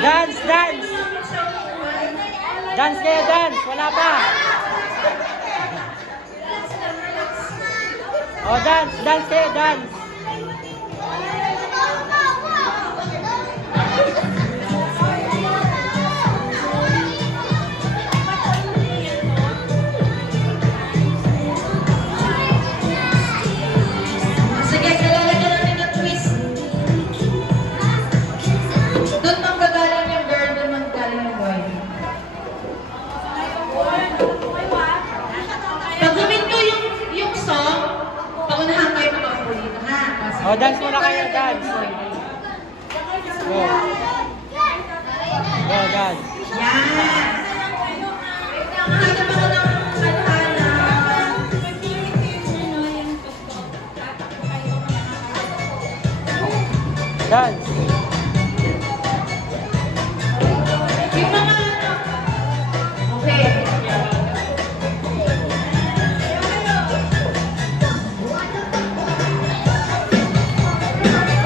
Dance, dance! Dance kayo, dance! Wala pa! Oh, dance! Dance kayo, dance! Sige, lalagyan natin ng twist. Doon manggagaling yung girl, doon manggagaling yung boy. Pag gawin nyo yung song, paunahan kayo mag-upo dito, ha? Oh, dance muna kayo, dance! Go! Go, dance! Yan! Makita pa ko ng ano-ano. Dance! Yung mga ano. Okay.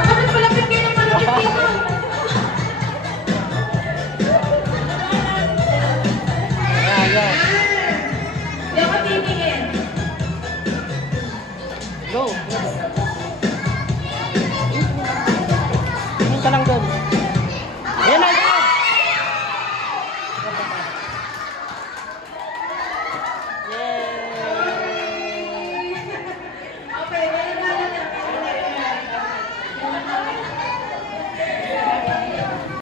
Bakit malapit kayo ng malapit dito? Yeah, yeah. Hindi ako titingin. Go! Tingin ka lang doon.